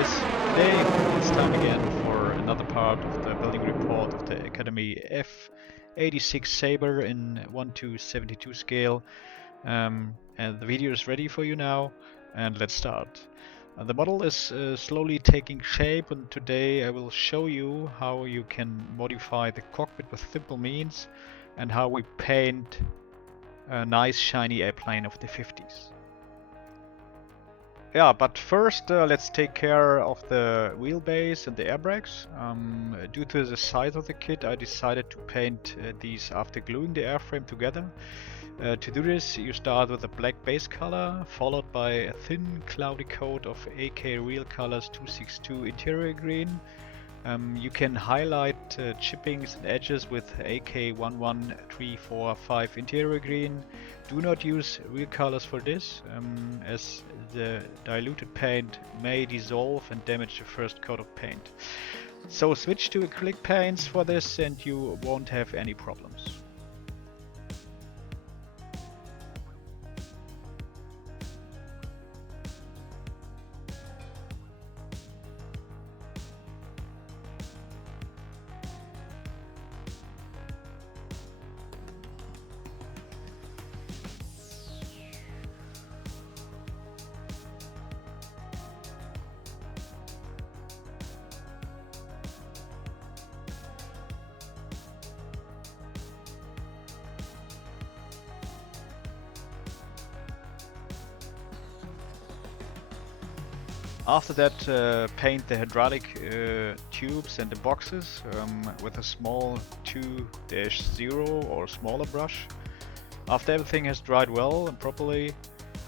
guys, today it's time again for another part of the building report of the Academy F-86 Sabre in 1:72 scale. And the video is ready for you now, and let's start. The model is slowly taking shape, and today I will show you how you can modify the cockpit with simple means and how we paint a nice shiny airplane of the 50s. Yeah, but first let's take care of the wheelbase and the air brakes. Due to the size of the kit, I decided to paint these after gluing the airframe together. To do this, you start with a black base color, followed by a thin cloudy coat of AK Real Colors 262 interior green. You can highlight chippings and edges with AK 11345 interior green. Do not use real colors for this, as the diluted paint may dissolve and damage the first coat of paint. So switch to acrylic paints for this and you won't have any problems. After that, paint the hydraulic tubes and the boxes with a small 2-0 or smaller brush. After everything has dried well and properly,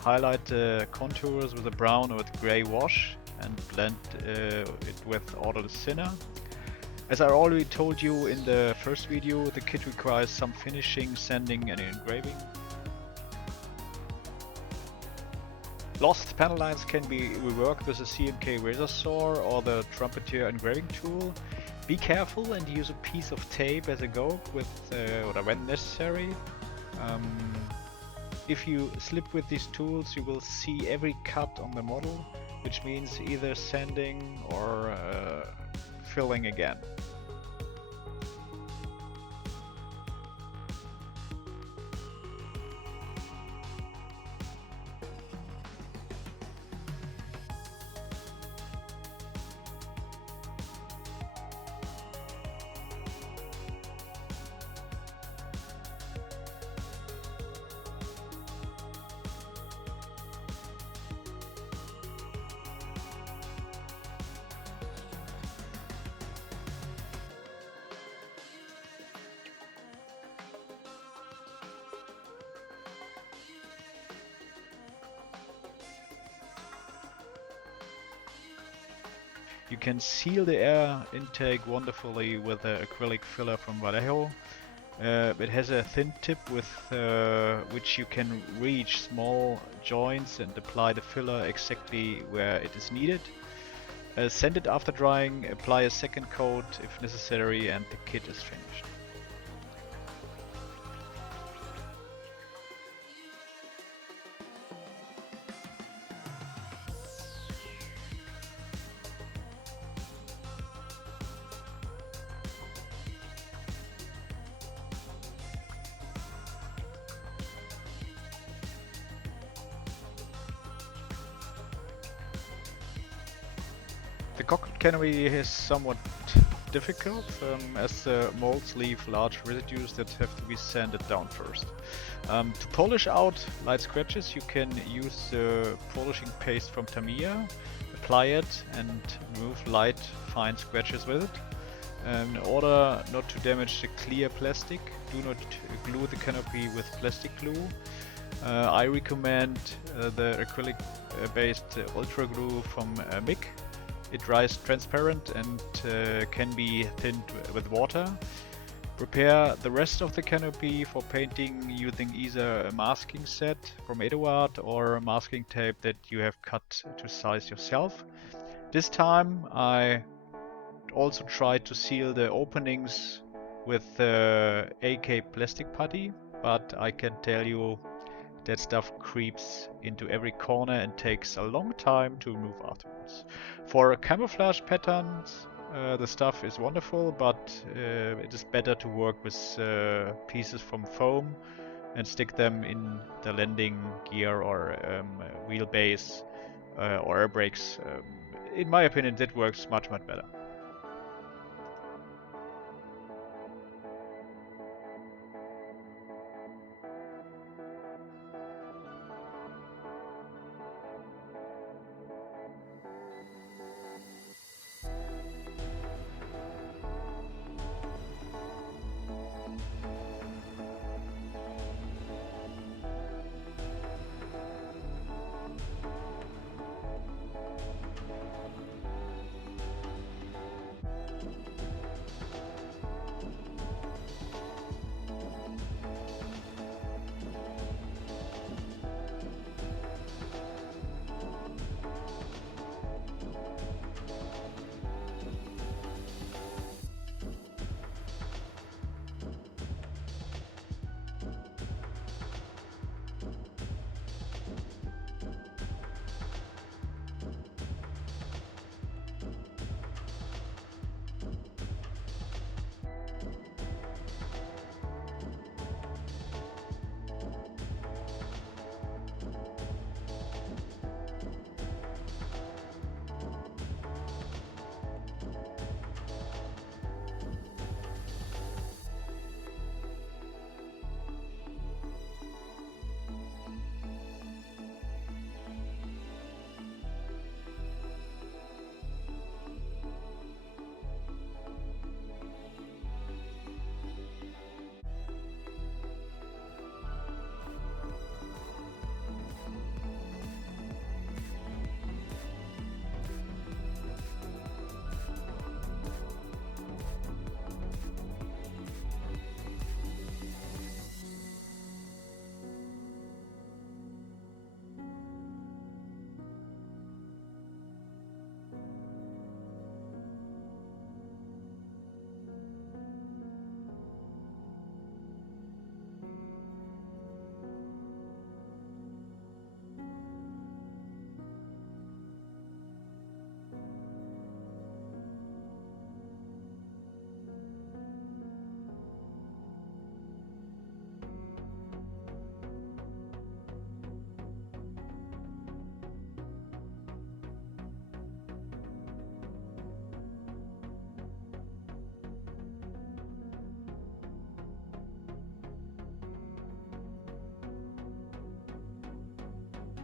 highlight the contours with a brown or with grey wash and blend it with odorless thinner. As I already told you in the first video, the kit requires some finishing, sanding and engraving. Lost panel lines can be reworked with a CMK razor saw or the trumpeter engraving tool. Be careful and use a piece of tape as a go with or when necessary. If you slip with these tools, you will see every cut on the model, which means either sanding or filling again. You can seal the air intake wonderfully with an acrylic filler from Vallejo. It has a thin tip with which you can reach small joints and apply the filler exactly where it is needed. Sand it after drying, apply a second coat if necessary, and the kit is finished. The cockpit canopy is somewhat difficult as the molds leave large residues that have to be sanded down first. To polish out light scratches, you can use the polishing paste from Tamiya, apply it and remove light fine scratches with it. In order not to damage the clear plastic, do not glue the canopy with plastic glue. I recommend the acrylic based ultra glue from MIG. It dries transparent and can be thinned with water. Prepare the rest of the canopy for painting using either a masking set from Eduard or masking tape that you have cut to size yourself. This time I also tried to seal the openings with AK plastic putty, but I can tell you that stuff creeps into every corner and takes a long time to remove afterwards. For camouflage patterns, the stuff is wonderful, but it is better to work with pieces from foam and stick them in the landing gear or wheelbase or air brakes. In my opinion, that works much better.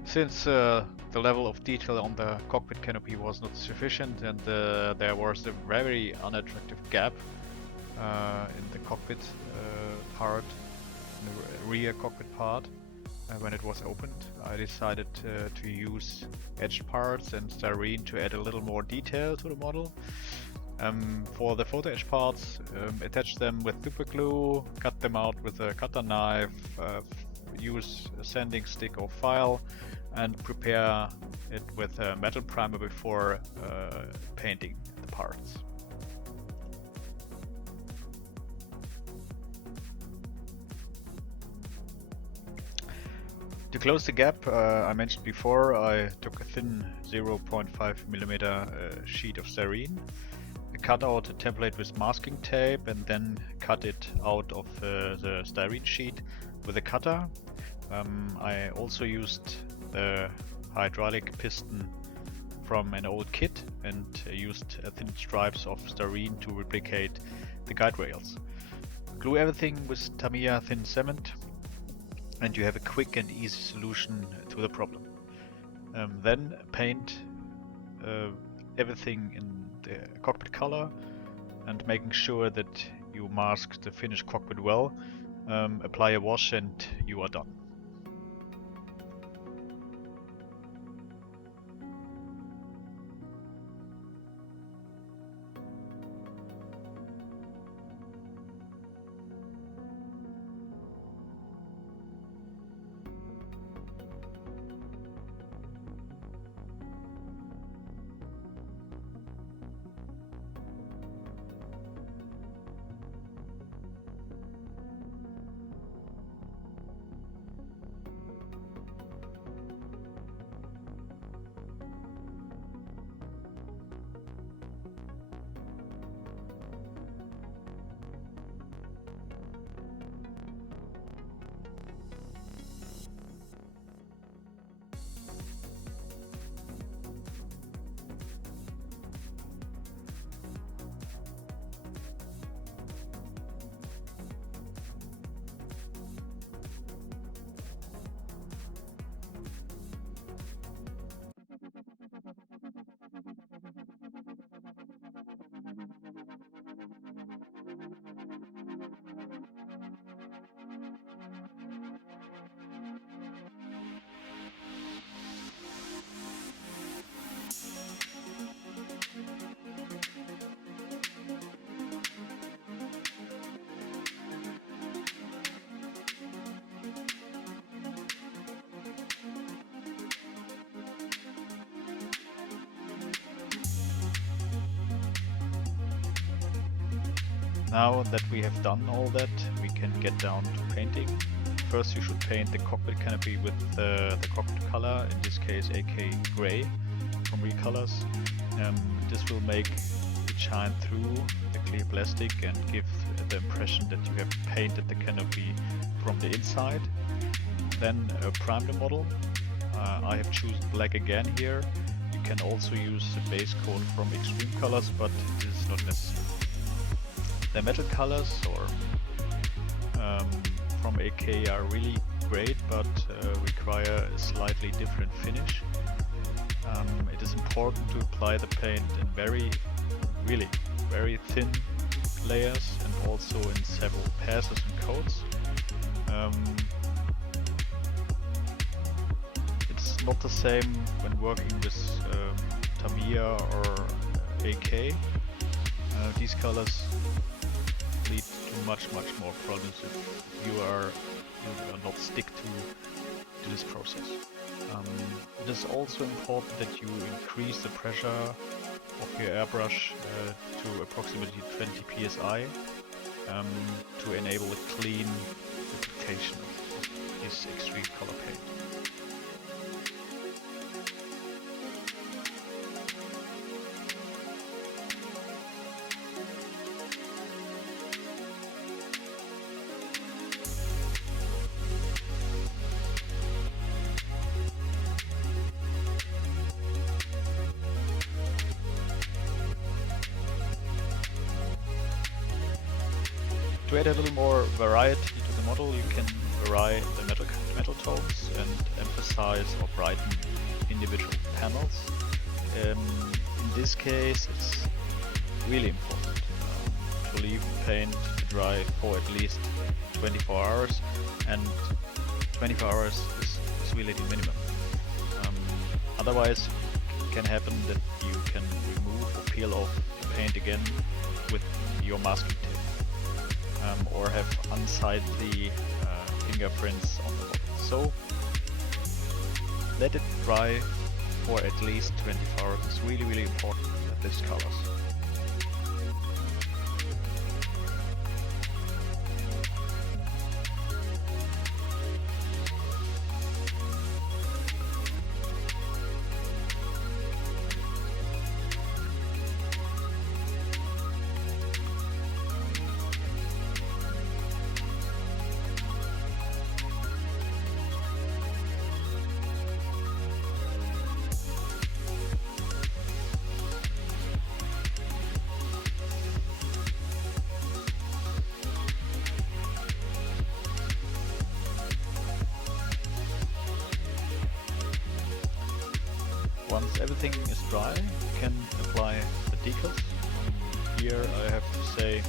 Since the level of detail on the cockpit canopy was not sufficient and there was a very unattractive gap in the cockpit part, in the rear cockpit part, when it was opened, I decided to use edged parts and styrene to add a little more detail to the model. For the photo edge parts, attach them with super glue, cut them out with a cutter knife, use a sanding stick or file, and prepare it with a metal primer before painting the parts. To close the gap I mentioned before, I took a thin 0.5mm sheet of styrene. I cut out a template with masking tape and then cut it out of the styrene sheet with a cutter. I also used the hydraulic piston from an old kit and used thin stripes of styrene to replicate the guide rails. Glue everything with Tamiya thin cement and you have a quick and easy solution to the problem. Then paint everything in the cockpit color and making sure that you mask the finished cockpit well. Apply a wash and you are done. Now that we have done all that, we can get down to painting. First you should paint the cockpit canopy with the cockpit color, in this case AK Gray from Recolors. This will make it shine through the clear plastic and give the impression that you have painted the canopy from the inside. Then prime the model. I have chosen black again here. You can also use the base coat from Extreme Colors, but this is not necessary. The metal colors or from AK are really great, but require a slightly different finish. It is important to apply the paint in really very thin layers and also in several passes and coats. It's not the same when working with Tamiya or AK. These colors lead to much more problems if you are not stick to this process. It is also important that you increase the pressure of your airbrush to approximately 20 psi to enable a clean application of this extreme color paint. To add a little more variety to the model, you can vary the metal tones and emphasize or brighten individual panels. In this case, it's really important to leave paint to dry for at least 24 hours, and 24 hours is really the minimum. Otherwise, it can happen that you can remove or peel off the paint again with your masking tape. Or have unsightly fingerprints on the model. So let it dry for at least 24 hours. It's really important at these colors. Once everything is dry, you can apply the decals. Here I have to say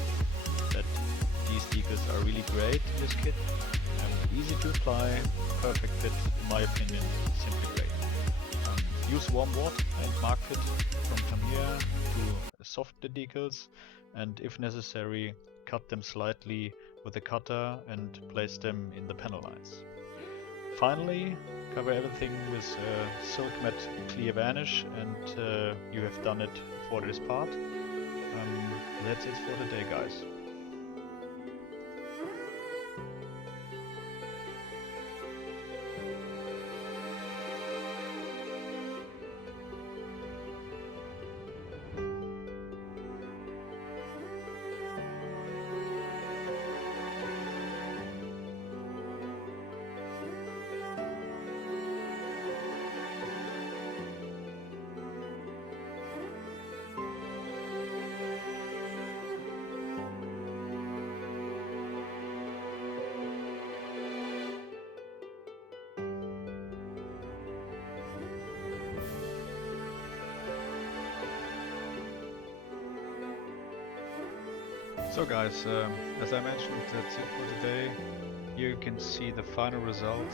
that these decals are really great in this kit. Easy to apply, perfect fit, in my opinion, simply great. Use warm water and mark fit from Tamiya to soften the decals, and if necessary, cut them slightly with a cutter and place them in the panel lines. Finally, cover everything with silk matte clear varnish, and you have done it for this part. That's it for the day, guys. So guys, as I mentioned, that's it for today. Here you can see the final result.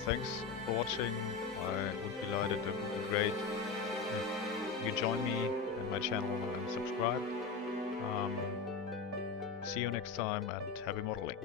Thanks for watching. I would be delighted, it would be great if you join me in my channel and subscribe. See you next time, and happy modeling.